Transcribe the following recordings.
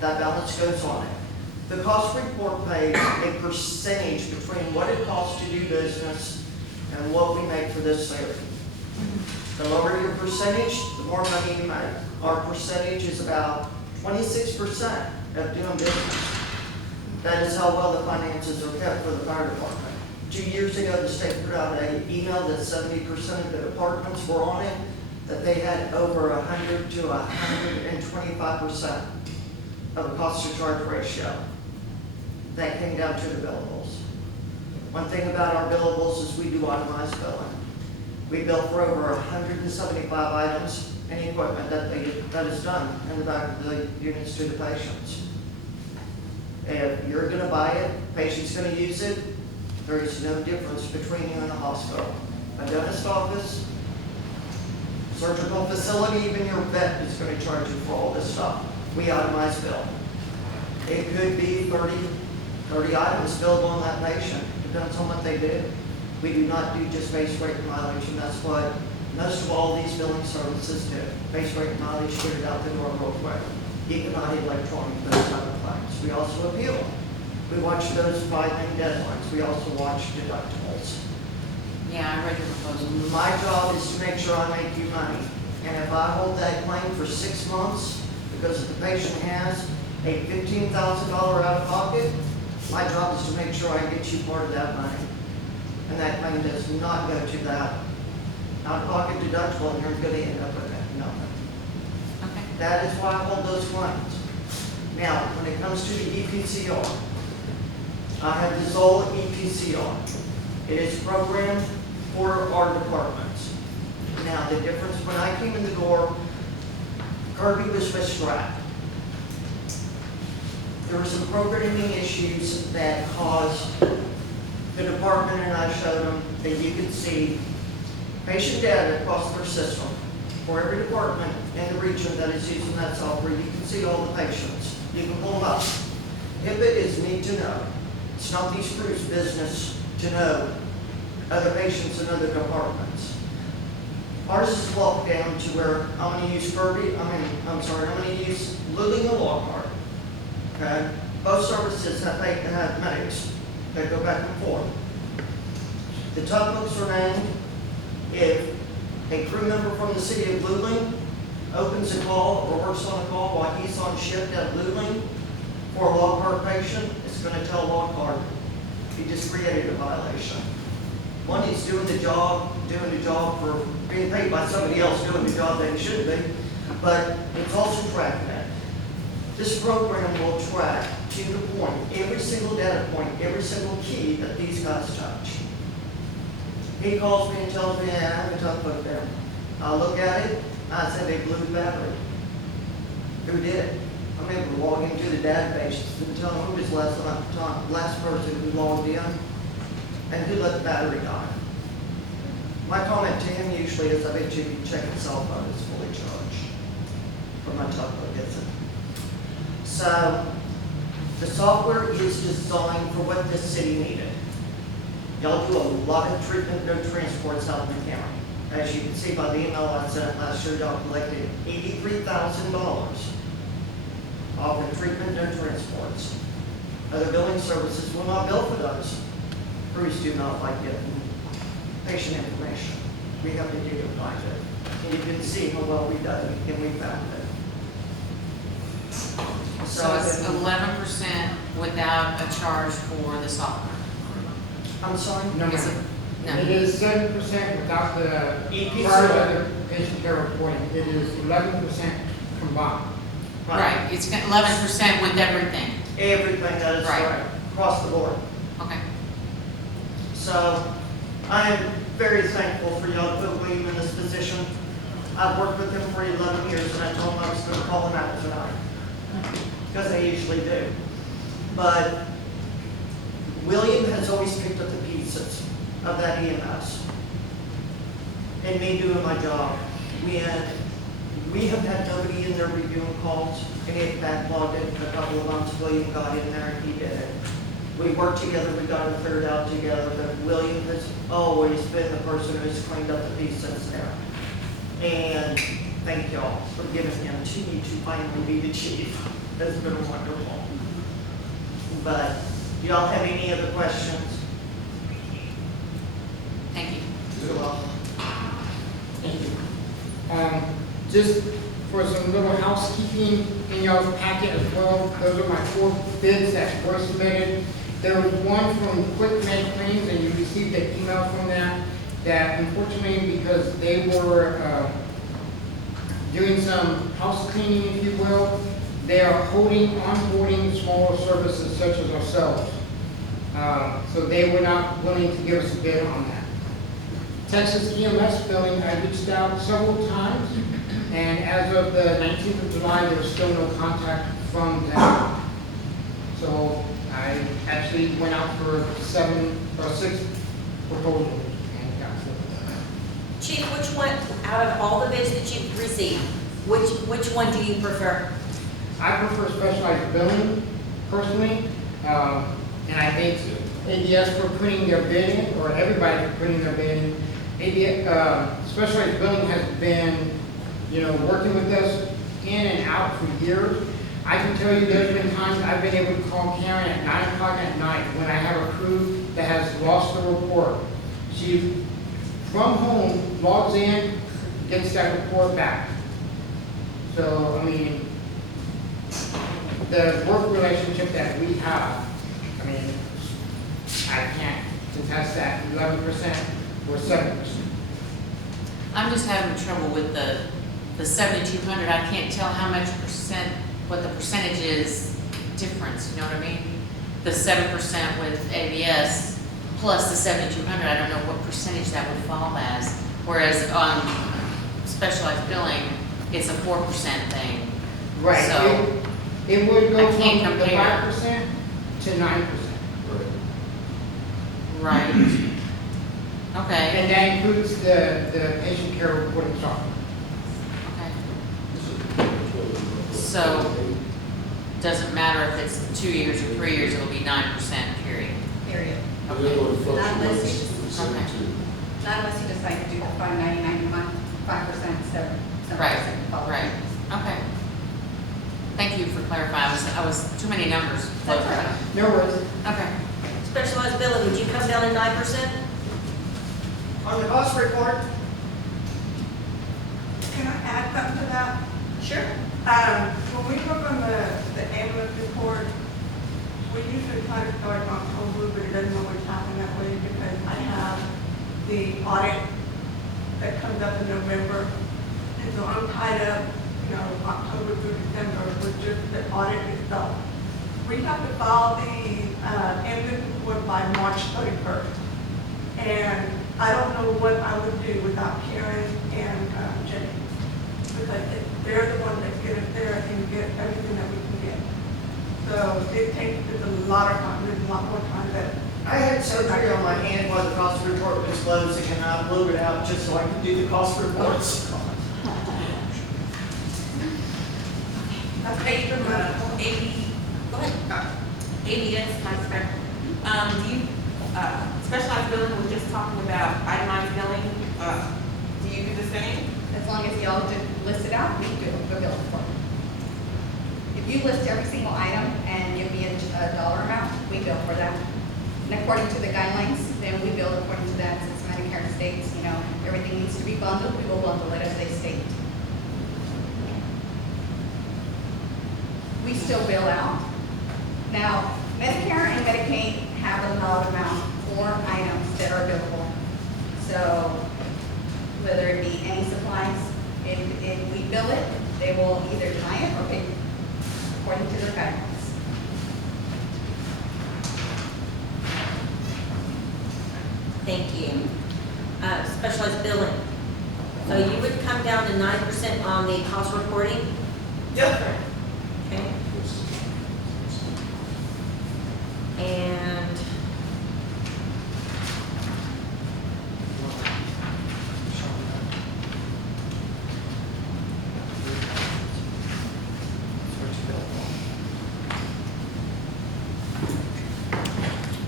that balance goes on it. The cost report pays a percentage between what it costs to do business and what we make for this city. The lower your percentage, the more money you make. Our percentage is about 26% of doing business. That is how well the finances are kept for the fire department. 2 years ago, the state put out an email that 70% of the departments were on it, that they had over 100 to 125% of the cost to charge ratio. That came down to the billables. One thing about our billables is we do itemized billing. We bill for over 175 items and equipment that is done in the back of the units to the patients. If you're gonna buy it, patient's gonna use it, there is no difference between you and the hospital. A dentist office, surgical facility, even your vet is gonna charge you for all this stuff. We itemize bill. It could be 30 items billed on that patient, depends on what they did. We do not do just base rate and mileage, and that's what most of all these billing services do. Base rate and mileage, get it out the door real quick. You cannot electronic those type of claims. We also appeal. We watch those 5 main deadlines. We also watch deductibles. Yeah, I read your proposal. My job is to make sure I make you money. And if I hold that claim for 6 months, because the patient has a $15,000 out of pocket, my job is to make sure I get you part of that money. And that claim does not go to that out-of-pocket deductible, and you're gonna end up with nothing. Okay. That is why I hold those claims. Now, when it comes to the EPCR, I have the Zoll EPCR. It is programmed for our departments. Now, the difference, when I came in the door, Kirby was strapped. There were some programming issues that caused the department, and I showed them that you could see patient data across their system for every department in the region that is using that software. You can see all the patients. You can pull them up. HIPAA is need to know. It's not these groups' business to know other patients in other departments. Ours is locked down to where I'm going to use I'm going to use Luling and Lockhart. Okay? Both services have medics that go back and forth. The top books are named. If a crew member from the city of Luling opens a call or works on a call while he's on shift at Luling for a Lockhart patient, it's going to tell Lockhart he just created a violation. One, he's doing the job for being paid by somebody else doing the job that he should be, but it's also tracking that. This program will track to the point, every single data point, every single key that these guys touch. He calls me and tells me, I have a tough book there. I look at it, I said they blew the battery. Who did it? I'm able to log into the database and tell them who was last person who logged in and who let the battery die. My comment to him usually is, I bet you can check his cell phone is fully charged. But my tough book isn't. So, the software is designed for what this city needed. Y'all do a lot of treatment, no transports out in the county. As you can see by the email I sent last year, y'all collected $83,000 off of treatment, no transports. Other billing services will not bill for those. Crews do not like getting patient information. We have to dig and find it. And you can see how well we've done it, and we found it. So it's 11% without a charge for the software. I'm sorry? No, Is it- ma'am. No. It is 7% without the EPCR. prior patient care reporting. It is 11% combined. Right, it's 11% with everything. Everything that is Right. right, across the board. Okay. So I am very thankful for y'all to put William in this position. I've worked with him for 11 years, and I told him I was going to call him out tonight, because I usually do. But William has always picked up the pieces of that EMS. And me doing my job. We have had nobody in there reviewing calls, and it backlogged it a couple of months. William got in there and he did it. We worked together, we got it figured out together, but William has always been the person who's cleaned up the pieces there. And thank y'all for giving him to me to finally be the chief. It's been wonderful. But, do y'all have any other questions? Thank you. You're welcome. Thank you. Just for some little housekeeping in y'all's packet as well, those are my 4 bids that were submitted. There was one from Quick Med Claims, and you received an email from that unfortunately, because they were doing some house cleaning, if you will, they are onboarding smaller services such as ourselves. So they were not willing to give us a bid on that. Texas EMS billing, I reached out several times, and as of the 19th of July, there was still no contact from them. So I actually went out for 7 or 6 proposals and got 4. Chief, which one, out of all the bids that you've received, which one do you prefer? I prefer specialized billing personally, and I think ADS for putting their bid in, or everybody for putting their bid in. Specialized billing has been, working with us in and out for years. I can tell you there's been times I've been able to call Karen at 9 o'clock at night when I have a crew that has lost the report. She, from home, logs in, gets that report back. So, I mean, the work relationship that we have, I mean, I can't contest that 11% or 7%. I'm just having trouble with the 7,200. I can't tell how much percent, what the percentage is difference, you know what I mean? The 7% with ABS plus the 7,200, I don't know what percentage that would fall as. Whereas on specialized billing, it's a 4% thing. Right. So It would go I can't from the compare. 5% to 9%. right. Okay. And that includes the patient care reporting software. Okay. So doesn't matter if it's 2 years or 3 years, it'll be 9% period. Period. Not unless you, Okay. not unless you decide to do the 599 month, 5%, 7%. Right. Right. Okay. Thank you for clarifying. I was too many numbers. That's all right. No worries. Okay. Specialized billing, would you come down to 9%? On the cost report, Can I add something to that? Sure. When we work on the ambulance report, we usually try to start in October, but it doesn't always happen that way because I have the audit that comes up in November. And so I'm tied up, October through December with just the audit itself. We have to file the ambulance report by March 31st. And I don't know what I would do without Karen and Jenny. Because they're the ones that get it there and get everything that we can get. So it takes, there's a lot of time, there's a lot more time that. I had surgery on my hand while the cost report was closing, and I blew it out just so I could do the cost reports. That's paid for money. Go ahead. ABS, Vice Mayor. Do you, specialized billing, we're just talking about itemized billing, do you do the same? As long as y'all do list it out, we do the bill for it. If you list every single item and give me a dollar amount, we bill for that. And according to the guidelines, then we bill according to that. Since Medicare states, everything needs to be bundled, we will bundle it as they state. We still bill out. Now, Medicare and Medicaid have a dollar amount for items that are billable. So whether it be any supplies, if we bill it, they will either deny it or pay according to their guidelines. Thank you. Specialized billing. So you would come down to 9% on the cost reporting? Yep. Okay. And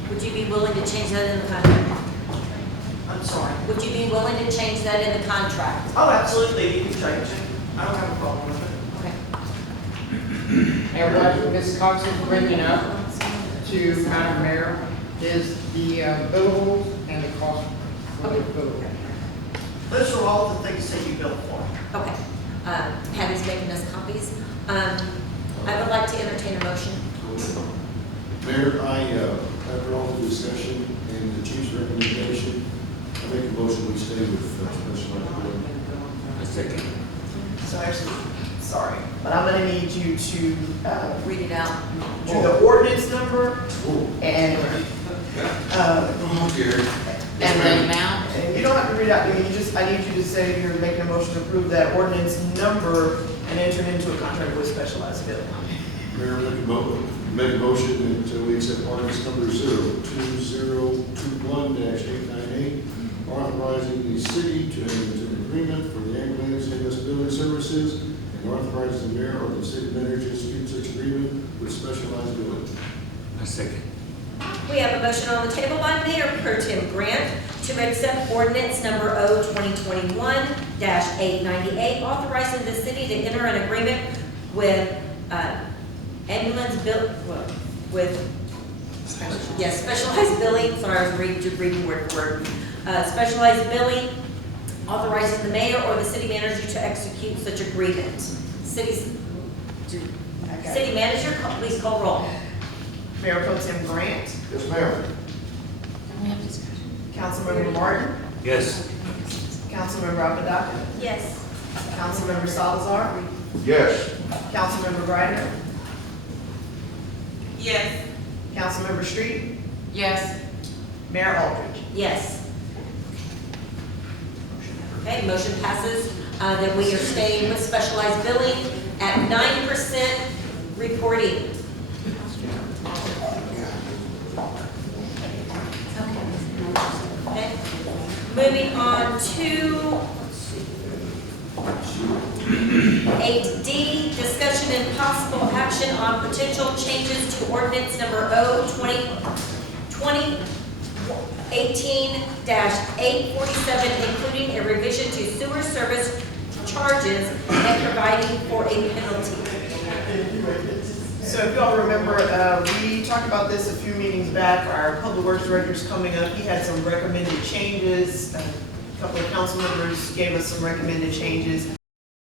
would you be willing to change that in the contract? I'm sorry. Would you be willing to change that in the contract? Oh, absolutely, you can change it. I don't have a problem with it. Okay. And what Ms. Cox is bringing up to Madam Mayor is the billables and the cost for the billables. Those are all the things that you bill for. Okay. Patty's making us copies. I would like to entertain a motion. Mayor, after all the discussion and the chief's recommendation, I make a motion we stay with specialized billing. A second. So actually, sorry, but I'm gonna need you to, Read it out. do the ordinance number and, Oh, Gary. and The then, amount, and you don't have to read it out, I need you to say you're making a motion to approve that ordinance number and enter into a contract with Specialized Billing. Mayor, make a motion that we accept ordinance number 02021-898, authorizing the city to enter into an agreement for the ambulance MS billing services and authorize the mayor or the city manager to execute such agreement with specialized billing. A second. We have a motion on the table by Mayor Pro Tem Grant to accept ordinance number O-2021-898, authorizing the city to enter an agreement with ambulance bill, with, yes, specialized billing, sorry, I was reading word for word. Specialized billing, authorizing the mayor or the city manager to execute such agreement. City manager, please call roll. Mayor Pro Tem Grant, Yes, ma'am. can we have discussion? Councilmember Martin, Yes. Councilmember Apadaka, Yes. Councilmember Salazar, Yes. Councilmember Greider, Yes. Councilmember Street, Yes, Mayor Aldridge. Yes. Okay, motion passes, that we are staying with specialized billing at 9% reporting. Okay, moving on to 8D, discussion and possible action on potential changes to ordinance number O-2018-847, including a revision to sewer service charges and providing for a penalty. So if y'all remember, we talked about this a few meetings back. Our public works director's coming up. He had some recommended changes. A couple of council members gave us some recommended changes.